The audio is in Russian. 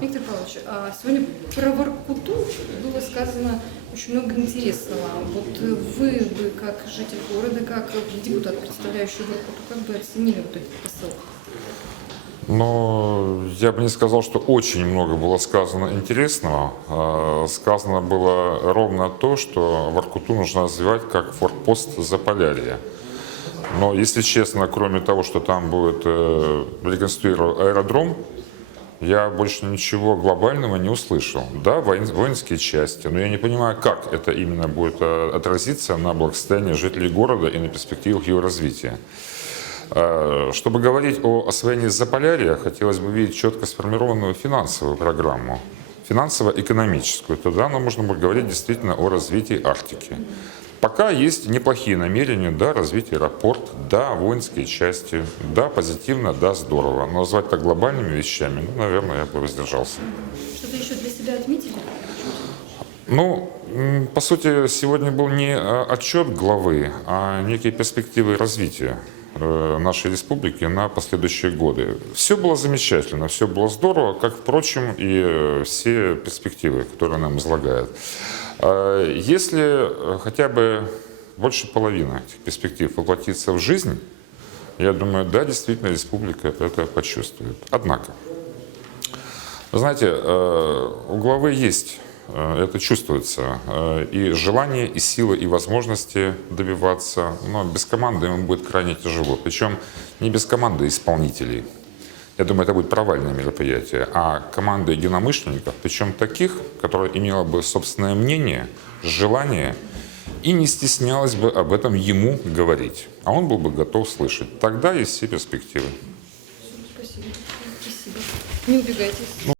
Виктор Павлович, сегодня про Воркуту было сказано очень много интересного. Вот вы бы, как житель города, как депутат, представляющий Воркуту, как бы оценили вот эти посылки? Но я бы не сказал, что очень много было сказано интересного. Сказано было ровно то, что Воркуту нужно развивать как форпост Заполярья. Но, если честно, кроме того, что там будет реконструирован аэродром, я больше ничего глобального не услышал. Да, воинские части, но я не понимаю, как это именно будет отразиться на благосостоянии жителей города и на перспективах его развития. Чтобы говорить о освоении Заполярья, хотелось бы видеть четко сформированную финансовую программу, финансово-экономическую. Тогда можно будет говорить действительно о развитии Арктики. Пока есть неплохие намерения, да, развить аэропорт, да, воинские части, да, позитивно, да, здорово. Но назвать так глобальными вещами, ну, наверное, я бы воздержался. Что-то еще для себя отметили? Ну, по сути, сегодня был не отчет главы, а некие перспективы развития нашей республики на последующие годы. Все было замечательно, все было здорово, как, впрочем, и все перспективы, которые нам излагают. Если хотя бы больше половины этих перспектив воплотится в жизнь, я думаю, да, действительно, республика это почувствует. Однако, вы знаете, у главы есть, это чувствуется, и желание, и силы, и возможности добиваться, но без команды ему будет крайне тяжело. Причем не без команды исполнителей. Я думаю, это будет провальное мероприятие, а команда единомышленников, причем таких, которые имела бы собственное мнение, желание и не стеснялась бы об этом ему говорить. А он был бы готов слышать. Тогда есть все перспективы. Спасибо. Спасибо. Не убегайте.